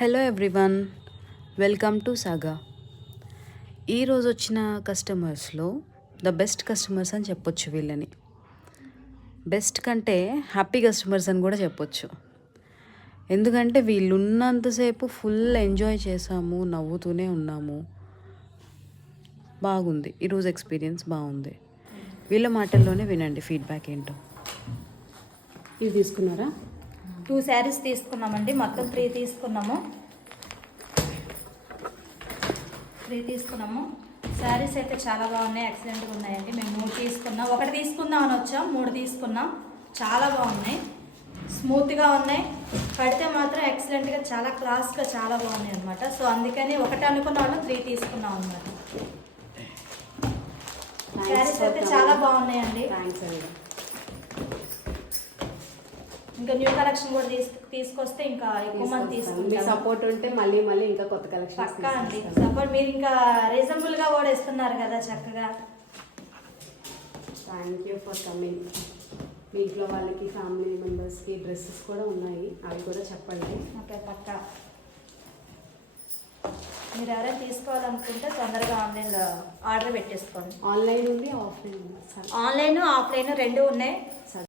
Hello everyone, welcome to సాగా. ఈరోజు వచ్చిన కస్టమర్స్లో the best customers అని చెప్పొచ్చు. వీళ్ళని బెస్ట్ కంటే హ్యాపీ కస్టమర్స్ అని కూడా చెప్పొచ్చు. ఎందుకంటే వీళ్ళు ఉన్నంతసేపు ఫుల్ ఎంజాయ్ చేసాము, నవ్వుతూనే ఉన్నాము. బాగుంది, ఈరోజు ఎక్స్పీరియన్స్ బాగుంది. వీళ్ళ మాటల్లోనే వినండి ఫీడ్బ్యాక్ ఏంటో. ఇవి తీసుకున్నారా? 2 శారీస్ తీసుకున్నామండి, మొత్తం 3 తీసుకున్నాము. శారీస్ అయితే చాలా బాగున్నాయి, ఎక్సలెంట్గా ఉన్నాయండి. మేము 3 తీసుకున్నాం. ఒకటి తీసుకుందాం అని వచ్చాం, 3 తీసుకున్నాం. చాలా బాగున్నాయి, స్మూత్గా ఉన్నాయి. కడితే మాత్రం ఎక్సలెంట్గా, చాలా క్లాస్గా చాలా బాగున్నాయి అనమాట. సో అందుకని ఒకటి అనుకున్న వాళ్ళు 3 తీసుకున్నాం అనమాట. శారీస్ అయితే చాలా బాగున్నాయండి. ఇంకా న్యూ కలెక్షన్ కూడా తీసుకొస్తే ఇంకా ఎక్కువ మంది తీసుకుంటారు. సపోర్ట్ ఉంటే మళ్ళీ ఇంకా కొత్త కలెక్షన్ పక్కా అండి. సపోర్ట్ మీరు ఇంకా రీజనబుల్ గా కూడా ఇస్తున్నారు కదా, చక్కగా. Thank you for coming. మీ ఇంట్లో వాళ్ళకి, ఫ్యామిలీ మెంబర్స్కి డ్రెస్సెస్ కూడా ఉన్నాయి, అవి కూడా చెప్పండి. ఓకే, పక్కా. మీరు ఎవరైనా తీసుకోవాలనుకుంటే తొందరగా ఆన్లైన్లో ఆర్డర్ పెట్టేసుకోండి. ఆన్లైన్ ఉంది, ఆఫ్లైన్ ఉంది. ఆన్లైన్, ఆఫ్లైన్ 2 ఉన్నాయి.